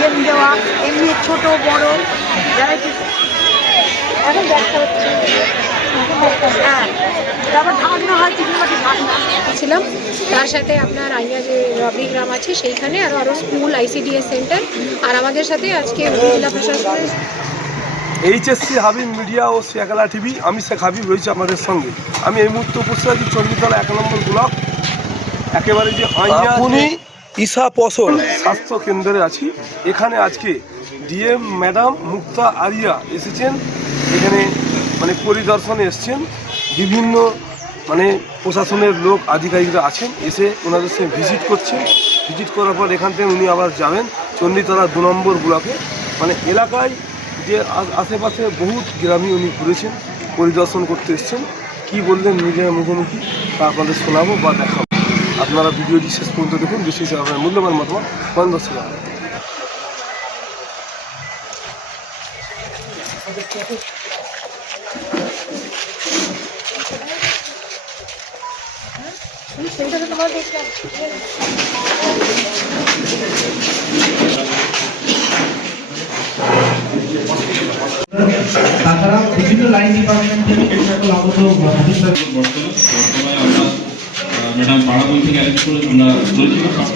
Game দেওয়া, এমনি ছোট বড় ভ্যারাইটি এখন দেখা হচ্ছে। হ্যাঁ, তারপর ঢাকনা হয়, চিকনবাটি ঢাকনা ছিলাম। তার সাথে আপনার আইয়া যে রবি গ্রাম আছে সেইখানে আরও স্কুল, ICDS সেন্টার, আর আমাদের সাথে আজকে জেলা প্রশাসনের HSC হাবিব মিডিয়া ও শেখালা টিভি। আমি শেখ হাবিব রয়েছি আপনাদের সঙ্গে। আমি এই মুহূর্তে উপস্থিত আছি চণ্ডীতলা 1 নম্বর ব্লক, একেবারে যে আইয়া ঈশা পসল স্বাস্থ্য কেন্দ্রে আছি। এখানে আজকে ডিএম ম্যাডাম মুক্তা আরিয়া এসেছেন, এখানে মানে পরিদর্শনে এসছেন। বিভিন্ন মানে প্রশাসনের লোক আধিকারিকরা আছেন, এসে ওনাদের সঙ্গে ভিজিট করছেন। ভিজিট করার পর এখান থেকে উনি আবার যাবেন চণ্ডীতলা 2 নম্বর ব্লকে, মানে এলাকায় যে আশেপাশে বহুত গ্রামে উনি ঘুরেছেন, পরিদর্শন করতে এসছেন। কী বললেন নিজের মুখোমুখি তা আপনাদের শোনাবো বা দেখাবো। আপনারা ভিডিওটি শেষ পর্যন্ত দেখুন, বেশি আপনার মূল্যবান মতামত বন্ধ ছিল। তাছাড়া বিভিন্ন লাইন ডিপার্টমেন্ট থেকে সকল আগত বর্তমানে আমরা ম্যাডাম পাড়াবই থেকে অ্যারেঞ্জ করে আমরা করেছিলাম।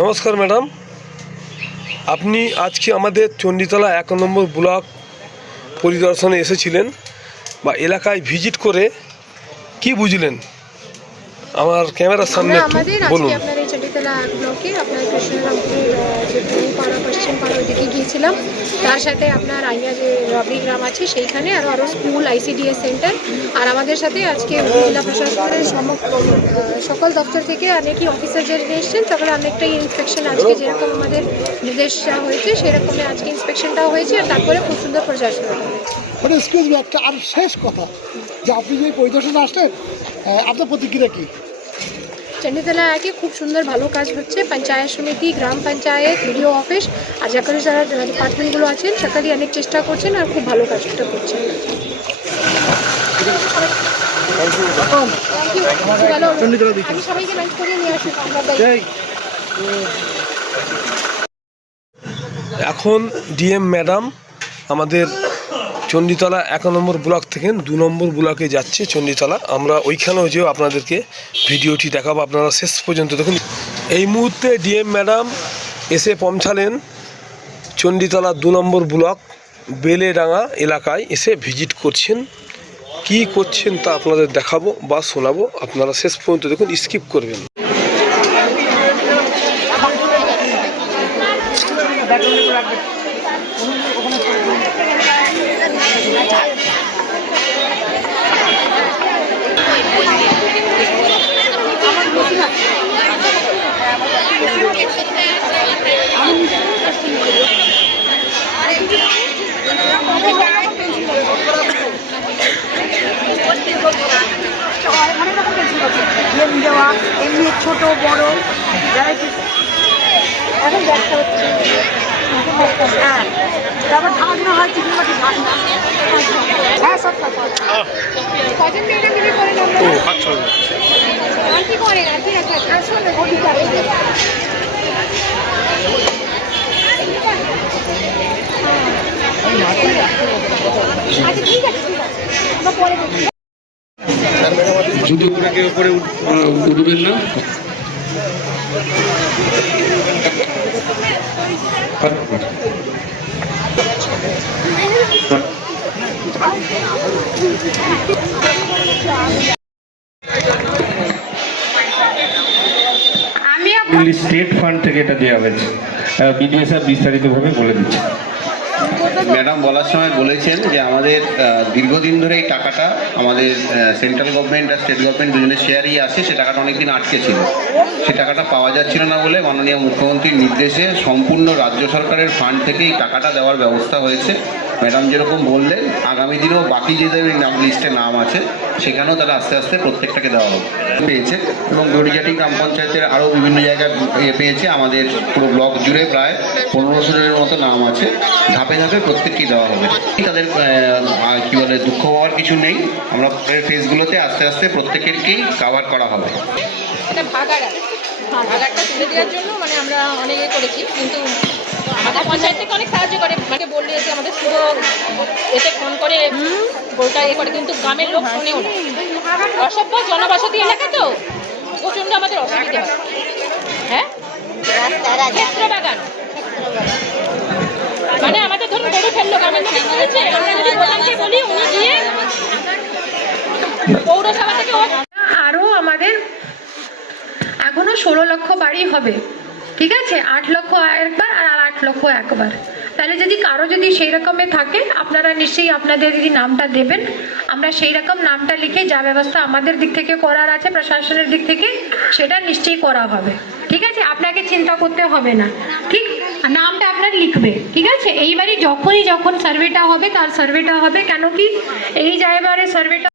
নমস্কার ম্যাডাম, আপনি আজকে আমাদের চণ্ডীতলা 1 নম্বর ব্লক পরিদর্শনে এসেছিলেন বা এলাকায় ভিজিট করে কি বুঝলেন আমার ক্যামেরার সামনে বলুন। আপনার এই চণ্ডীতলা 1 ব্লকে আপনার কৃষ্ণরামপুর যে পাড়া, পশ্চিম পাড়া ওইদিকে গিয়েছিলাম। তার সাথে আপনার আইয়া যে রবি গ্রাম আছে সেইখানে আরও স্কুল, ICDS সেন্টার, আর আমাদের সাথে আজকে জেলা প্রশাসনের সকল দপ্তর থেকে অনেকই অফিসার যারা এসেছেন, তারপরে অনেকটাই ইন্সপেকশন আজকে যেরকম আমাদের নির্দেশ হয়েছে সেরকমই আজকে ইন্সপেকশনটাও হয়েছে, আর তারপরে খুব সুন্দর পরিচালনা হয়েছে। মানে এক্সকিউজ মি, একটা আর শেষ কথা, যে আপনি যে পরিদর্শনে আসলেন আপনার প্রতিক্রিয়া কী? চণ্ডীতলা 1-এ খুব সুন্দর ভালো কাজ হচ্ছে। পঞ্চায়েত সমিতি, গ্রাম পঞ্চায়েত, বিডিও অফিস আর যারা যারা ডিপার্টমেন্টগুলো আছেন সকলেই অনেক চেষ্টা করছেন আর খুব ভালো কাজটা করছেন। সবাইকে লাইক করে নিয়ে আসুন। এখন ডিএম ম্যাডাম আমাদের চণ্ডীতলা 1 নম্বর ব্লক থেকে 2 নম্বর ব্লকে যাচ্ছে চণ্ডীতলা। আমরা ওইখানেও যেও আপনাদেরকে ভিডিওটি দেখাবো, আপনারা শেষ পর্যন্ত দেখুন। এই মুহূর্তে ডিএম ম্যাডাম এসে পৌঁছালেন চণ্ডীতলা 2 নম্বর ব্লক বেলেডাঙ্গা এলাকায়, এসে ভিজিট করছেন। কি করছেন তা আপনাদের দেখাবো বা শোনাবো, আপনারা শেষ পর্যন্ত দেখুন, স্কিপ করবেন। গেম দেওয়া, এমনি ছোট বড় ভ্যারাইটি এখন দেখা হচ্ছে। হ্যাঁ, তারপর ঢাকনা হয়, চিকনবাটি ঢাকনা। হ্যাঁ, সব কথা কজন মেয়েরা মিলে করে আর কি করেন আর কি রাখা শোনো ঠিক আছে। আচ্ছা ঠিক আছে, আমরা পরে দেখি। জুতো করে কেউ উপরে উঠবেন না। স্টেট ফান্ড থেকে এটা দেওয়া হয়েছে। বিডিও স্যার বিস্তারিতভাবে বলে দিচ্ছে। ম্যাডাম বলার সময় বলেছেন যে আমাদের দীর্ঘদিন ধরে এই টাকাটা আমাদের সেন্ট্রাল গভর্নমেন্ট আর স্টেট গভর্নমেন্ট দুজনের শেয়ারই আছে, সে টাকাটা অনেকদিন আটকে ছিল। সে টাকাটা পাওয়া যাচ্ছিল না বলে মাননীয় মুখ্যমন্ত্রীর নির্দেশে সম্পূর্ণ রাজ্য সরকারের ফান্ড থেকে এই টাকাটা দেওয়ার ব্যবস্থা হয়েছে। ম্যাডাম যেরকম বললেন আগামী দিনেও বাকি যেদের নাম লিস্টে নাম আছে সেখানেও তারা আস্তে আস্তে প্রত্যেকটাকে দেওয়া হবে পেয়েছে এবং গড়িয়াটি গ্রাম পঞ্চায়েতের আরও বিভিন্ন জায়গায় পেয়েছে। আমাদের পুরো ব্লক জুড়ে প্রায় 1500-এর মতো নাম আছে। ধাপে ধাপে প্রত্যেককেই দেওয়া হবে। তাদের কী বলে দুঃখ হওয়ার কিছু নেই। আমরা পরের ফেজগুলোতে আস্তে আস্তে প্রত্যেকেরকেই কাভার করা হবে। এটা ভাগাড় ভাগাড়টা তুলে দেওয়ার জন্য মানে আমরা অনেকে করেছি, কিন্তু আমাদের পঞ্চায়েত থেকে অনেক সাহায্য করে। মানে বললে যে আমাদের পুরো এতে ফোন করে ওটা এ করে, কিন্তু গ্রামের লোক শোনেও না। অসভ্য জনবসতি এলাকা তো প্রচণ্ড আমাদের অসুবিধা হয়। হ্যাঁ, ক্ষেত্র বাগান মানে আমাদের ধরুন গরু ফেললো, গ্রামের লোকে করেছে, আমরা যদি প্রধানকে বলি উনি গিয়ে পৌরসভা থেকে আরও আমাদের এখনো 16 লক্ষ বাড়ি হবে, ঠিক আছে? 8 লক্ষ একবার আর 8 লক্ষ একবার। তাহলে যদি কারো যদি সেই রকমের থাকে আপনারা নিশ্চয়ই আপনাদের যদি নামটা দেবেন, আমরা সেই রকম নামটা লিখে যা ব্যবস্থা আমাদের দিক থেকে করার আছে প্রশাসনের দিক থেকে সেটা নিশ্চয়ই করা হবে, ঠিক আছে? আপনাকে চিন্তা করতে হবে না, ঠিক? নামটা আপনার লিখবে, ঠিক আছে? এইবারই যখন সার্ভেটা হবে তার সার্ভেটা হবে, কেন কি এই জায়গায় সার্ভেটা